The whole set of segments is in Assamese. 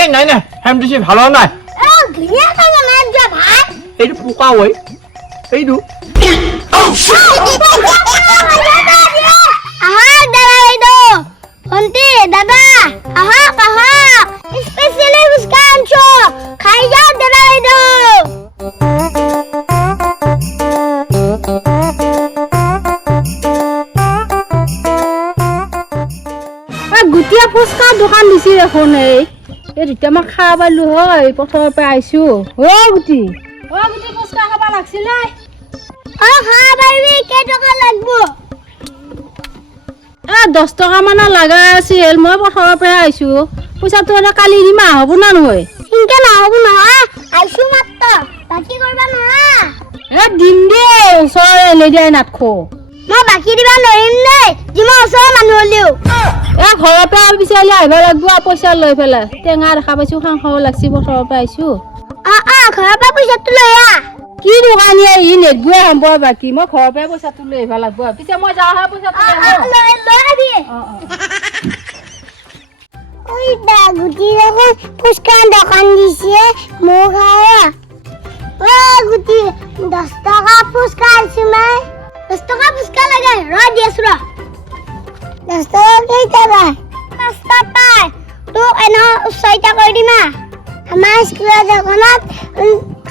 এই নাই নাই হেম দিছি ভালো নাই ধুনীয়া খানা নাই যোৱা ভাত এইটো পোকা ঐ এইটো আহক দাদা বাইদেউ ভণ্টি দাদা আহক আহক স্পেচিয়েলি ফুচকা আনছো খাই যাওক দাদা বাইদেউ গুটিয়া ফুচকা দোকান দিছি দেখোন এই যেতিয়া মই খাব পালো হয় প্ৰথমৰ পৰা আহিছো গুটি ফুচকা খাব লাগিছিলে খাব পাৰিবি কেইটকা লাগিব 10 টকা মান লগা আছিল মই প্ৰথমৰ পৰা আহিছো পইচাটো এটা কালি দিমা হ'ব না নহয় সিনকে নহ'ব নহয় আইছো মাত্ৰ বাকি কৰবা নোৱাৰা দিম দে ওচৰৰে লেডিয়াই নাটখো মই বাকি দিবা নোৱাৰিম দেই যিমান ওচৰৰ মানুহ হ'লেও ঘৰৰ পৰা বিচাৰিলে আহিব লাগিব পইচা লৈ পেলাই টেঙা দেখা পাইছো খাং খাব লাগছি প্ৰথমৰ পৰা আহিছো ঘৰৰ পৰা পইচাটো লৈ আহ কি দোকানীয়ে ই নেদবুৱে সম্ভৱ বাকী মই ঘৰৰ পৰা পইচাটো লৈ আহিব লাগিব পিছে মই যাওঁ হা পইচাটো লৈ আহিবি ঐ দা গুটি দেখোন ফুচকা দোকান দিছে মোক গুটি 10 টকা ফুচকা আনছো মই 10 টকা ফুচকা লাগে দি আছো 10 টকা কেইটা পায় 5 টা পায় তোক এনে 6টা কৰি দিমা আমাৰ স্কুলৰ দোকানত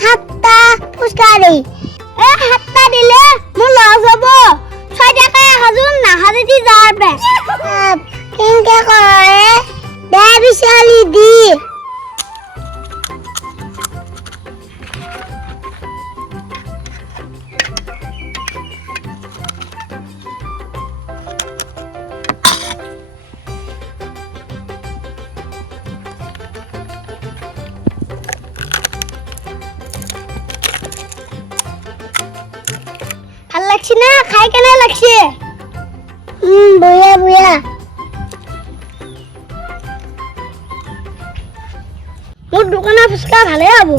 7টা ফুচকা দেই 7টা দিলে মোৰ লছ হ'ব 6 টাকাই হাজুন না হাজুতি যাৰ পে কিনকে কৰে দে বিশালি দি ভাল লাগছে না খাই কেনে লাগছে বঢ়িয়া বঢ়িয়া মোৰ দোকানৰ ফুচকা ভালে হ'ব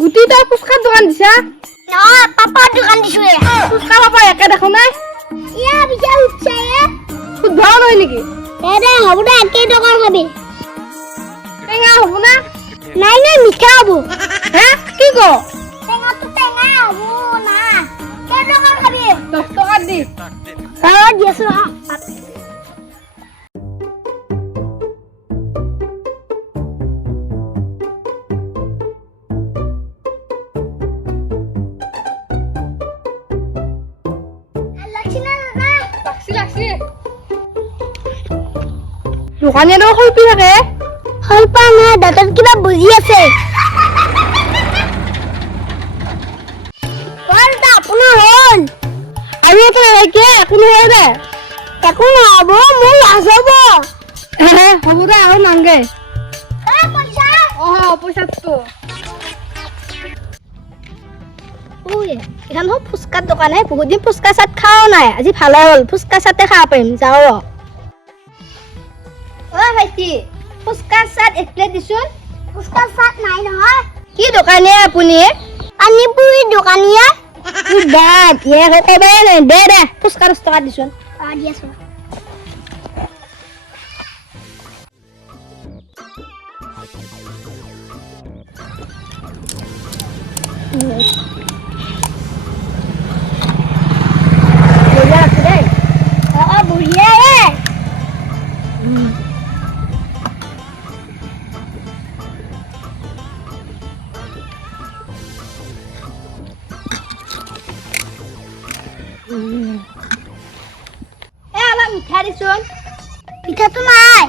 গুটি তই ফুচকাৰ দোকান দিছা নহয় পাপাৰ দোকান দিছো ফুচকা পাপা একে দেখো নাই বিচাৰ উঠছে শুদ্ধ নহয় নেকি দে হ'ব দে কেই টকাৰ খাবি টেঙা হ'ব না নাই নাই মিঠা হ'ব কি ক টেঙাটো টেঙা হ'ব না কেই টকাৰ খাবি 10 টকা দি দি আছো দোকানীয়ে তো শলপি থাকে শলপা নাই দাঁতত কিবা বুজি আছে আপোনাৰ হ'ল আৰু এটা লাগে একো নহয় দে একো নহ'ব মোৰ লাজ হ'ব হ'ব দে আৰু নাংগে পইচা পইচাটো এখন হ'ল ফুচকাৰ দোকানে বহুত দিন ফুচকা চাট খাও নাই আজি ভালে হ'ল ফুচকা চাটে খাব পাৰিম যাওঁ ভাইটি ফুচকা চাট এক প্লেট দিছোন ফুচকা চাট নাই নহয় কি দোকানী আপুনি আনিপুৰি দোকানীয়া দাঁত কবাই নাই দে দে ফুচকা 10 টকা দিছোন দি আছো বঢ়িয়া আছে দেই বঢ়িয়া অলপ মিঠা দিছোন মিঠাটো নাই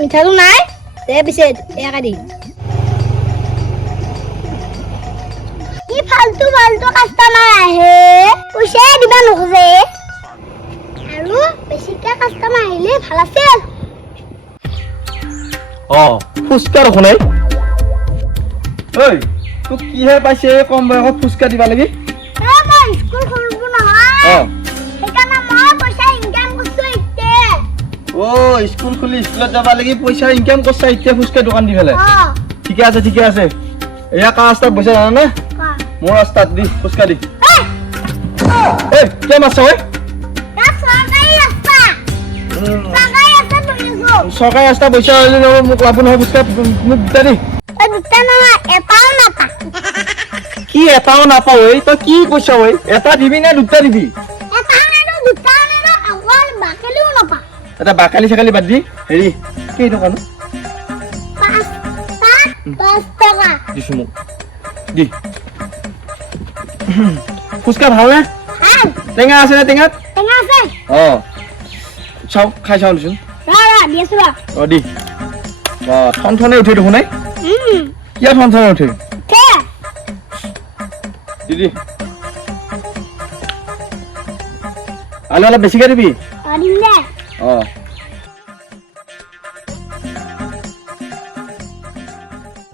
মিঠাটো নাই দে পিছে একা দি কি ফালতু কাষ্টমাৰ আহে পইচাই দিবা নোখোজে আৰু বেছিকে কাষ্টমাৰ আহিলে ভাল আছিল ফুচকা দেখোন ঐ তোক কিহে পাইছে কম বয়সত ফুচকা দিবা লাগি মই স্কুল খুলিব নহয় সেইকাৰণে মই পইচা ইনকাম কৰিছো এতিয়া ও স্কুল খুলি স্কুলত যাব লাগি পইচা ইনকাম করছা এতিয়া ফুচকা দোকান দি ফেলে অ' ঠিকে আছে এয়া কা ৰাস্তাত বসে জানানে কোৱা। মোৰ ৰাস্তাত দি ফুচকা দি এই, এই কে মাছ ঐ তাত চৰকাৰী ৰাস্তা। চৰকাৰী ৰাস্তাত বহিছো। চৰকাৰী ৰাস্তা পইচা মোক লাভ নহয় ফুচকা মোক দুটা দি এই দুটা নহয়, এটাও নাপা। কি এটাও নাপাও ঐ তই কি কৈছ ঐ এটা দিবি নে দুটা দিবি এটাও নেৰো, দুটাও নেৰো, অকল বাকলিও নাপা। এটা বাকালি চাকালি বাদ দি হেৰি কি দোকান পাঁচ টকা। দিছো মোক দি ফুচকা ভালনে ভাল, টেঙা আছে নে টেঙাত টেঙা আছে। অ চাও খাই চাও দিচোন দি আছো ৰ। অ দি অ ঠনঠনে উঠে দেখোন নাই কিয় ঠনঠনে উঠে কে? দি আলু অলপ বেছিকে দিবি দিম দে। অ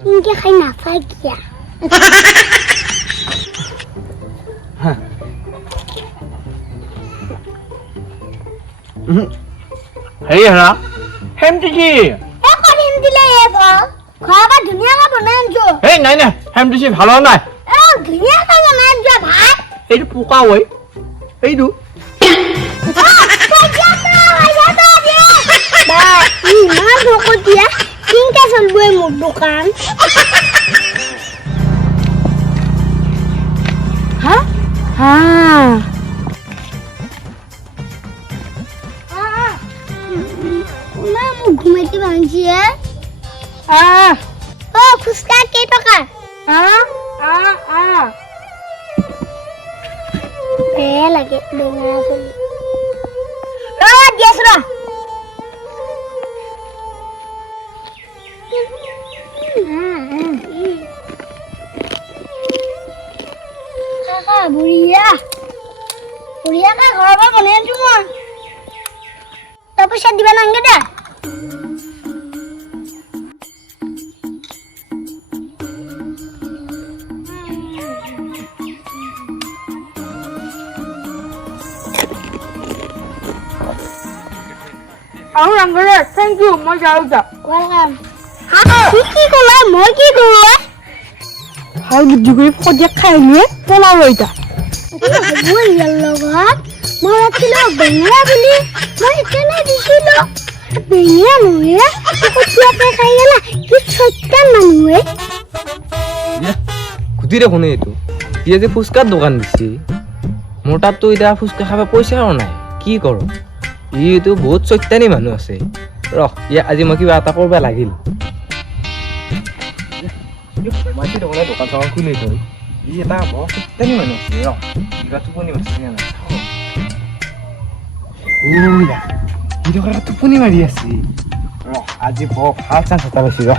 ইনকে খাই নাপায় কিয়া? হেৰি হেৰা হেমটি কি কৰিম দিলে ঘৰৰ পৰা ধুনীয়াকৈ বনাই আনিছো। এই নাই নাই হেমটি ভাল হোৱা নাই ধুনীয়াকৈ বনাই আনিছো ভাত। এইটো পোকা ঐ এইটো ইমান ভকতীয়া কেনেকে চলিব মোৰ দোকান? মোক ঘুমাইতে ভাঙিছে। ফুচকা কেইটকা? বেয়া লাগে বেঙেনা চলি দি আছো ৰ। বুঢ়িয়াকে ঘৰৰ পৰা বনাই আনিছো মই। তই পইচা দিবা নালাগে দে। থেংক ইউ মই যাওঁ যা ৱেলকাম। কি ক'লা? মই কি ক'লো? ভাল বুদ্ধি কৰি ফদিয়াক খাই আহিলোৱে পলাও এতিয়া হ'ব ইয়াৰ লগত মই ৰাখিলো বেঙেনা বুলি মই সেইকাৰণে দিছিলো। বেঙেনা নহয় কটিয়াকে খাই গেলা কি চৈতান মানুহে। খুটি দেখোন এইটো ইয়ে যে ফুচকাৰ দোকান দিছে মোৰ তাততো এতিয়া ফুচকা খাব পইচাও নাই কি কৰো ইটো বহুত চৈতানি মানুহ আছে ৰহ ইয়া আজি মই কিবা এটা কৰিব লাগিল দোকান চোকান খুলি থৈ ই এটা বৰ চৈতানি মানুহ আছে ৰ কিবা টোপনি মাৰিছে নে নাই টোপনি মাৰি আছে ৰ আজি বৰ ভাল চান্স এটা পাইছো ৰ